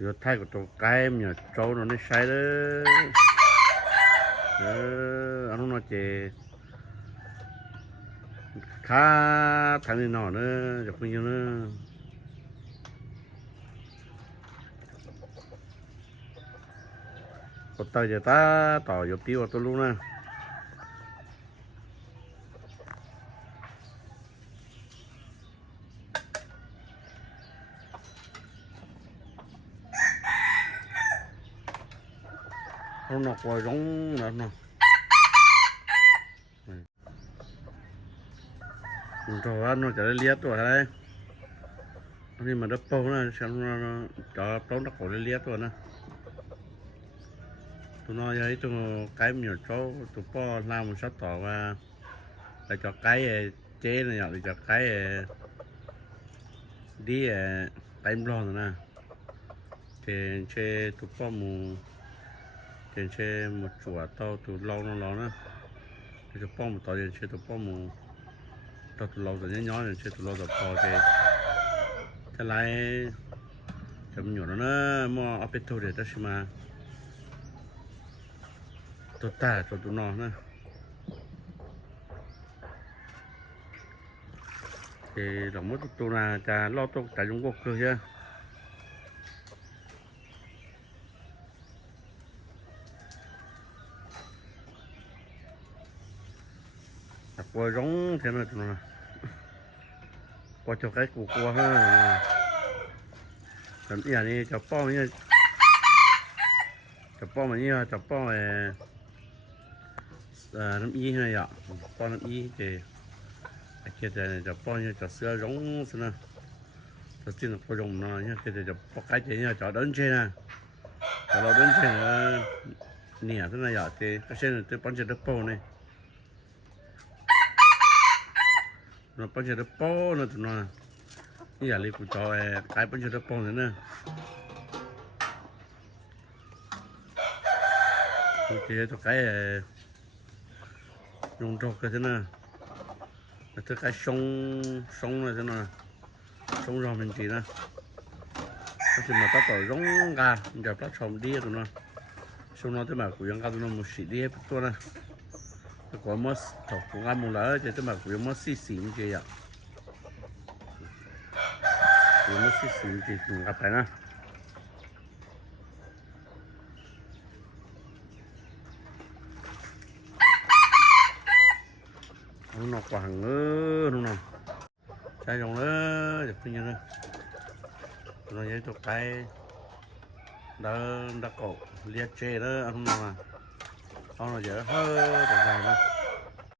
Yo thay của tôi cái nhờ trâu nó sai đấy. Anh nó chè khá thằng này nọ nữa, chụp bao nhiêu nữa. Có tay giờ ta tỏ vô tiêu tôi luôn nè. Nó quay giống nữa nè. Rồi nó trở liệt rồi đấy. Nhưng mà đất bầu nó xem nó cho bầu nó cổ liệt rồi nè. Tụi nó thấy tụi cái nhiều chỗ tụi po làm một sát tỏ và để cho cái chế này nhở để cho cái đi time rồi nè. Trên chơi tụi po mù trên chơi một chùa to tụi lâu nó nè. Tụi po một tỏi trên chơi tụi po mù tụi lâu rồi nhớ trên chơi tụi lâu rồi po chơi cái lại chấm nhỏ nó mà ở bên thôi để ta xem mà tụi ta cho tụi nó nè thì đồng mất tụi nào cha lo tụi tại Trung Quốc cơ chứ đặt qua giống thế này tụi nó qua cho cái củ qua ha làm gì này cho po như cho po mà như cho po này làm y này ạ po làm y thì kia thì cho po như cho sữa giống thế này cho tin là po giống nó nhá kia thì cho po cái gì nhá cho đơn trên nè cho nó đơn trên nè thế này ạ thì cái trên này tôi bắn cho nó po này nó bắn cho nó po nó tụi nóนี่อย่ารีบกูจอยกลายเป็นชุดปองเลยนะโอเคตัวไก่ยงจอกกันนะแต่ตัวไก่ชงเลยนะชงรอมันจีนะก็จะมาตัดต่อร้องกาจะตัดชมดีตัวนะชงน้อยตัวมากูยังกาตัวนั้นมุสิดีตัวนะแต่ก่อนมั่วถกกูงานมุงแล้วจะตัวมากูยังมั่วสีมันเจียnó xí xí thì dùng gặp phải nè nó quả hàng nữa đúng không trái dòng nữa được bao nhiêu nữa nó giấy cho cái đã cổ liệt chê đó không nào mà nó dở hơi dài nữa